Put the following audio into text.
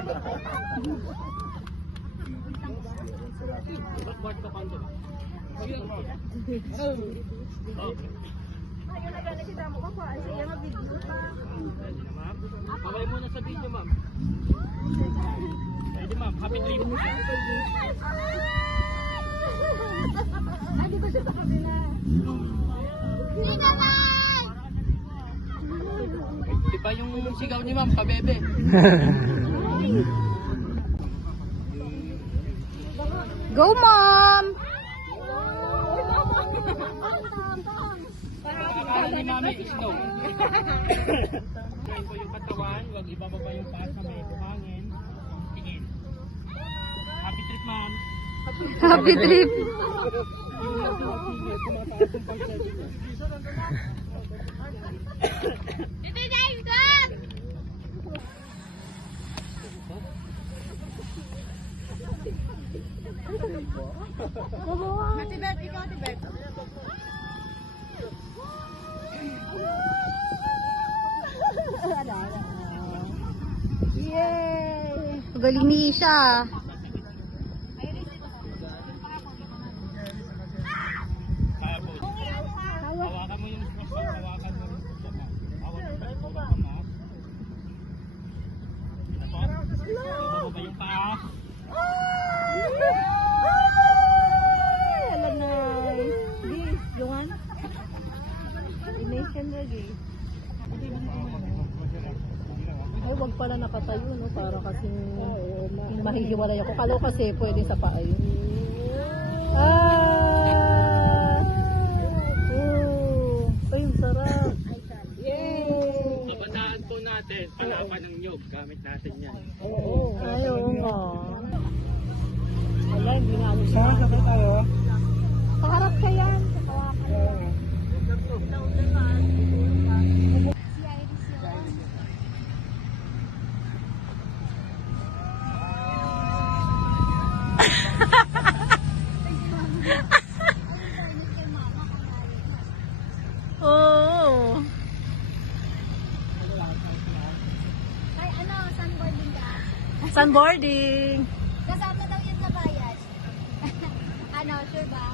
Ayun na gano'n kita mo ka pa. Siya mag-video pa. Kaway muna sa video, ma'am. Pwede, ma'am. Happy trip. Hindi ba siya sa kabila? Hindi ka lang! Di ba yung sigaw ni ma'am, kabebe? Go, Mom! Akala ni mami, snow. Try ko yung katawan, huwag ibababa yung taas na may buhangin. Tingin. Happy trip, ma'am. Happy trip! Dito James, God! Ate Bet, ikaw Ate Bet. Yay! Galing ni Isha. Hawakan mo yung cross, hawakan mo yung cross, ma'am. Hawakan mo ka, ma'am. Ibababa yung paa. Alam na. This, Johan. Ination lagi. Ay, wag pala nakatayo, no? Para kasing mahihiwalay ako. Kalo kasi pwede sa paa yun. Ay, sarap. Yay! Kabataan po natin, palapan ng nyog. Gamit natin yan. Ay, oo nga. Wala, hindi na ano siya. Saan sakit tayo? Paharap ka yan. Oo. Ay, ano, sunboarding ka? Sunboarding. Kasama daw yun sa bayad. Ano, sure ba?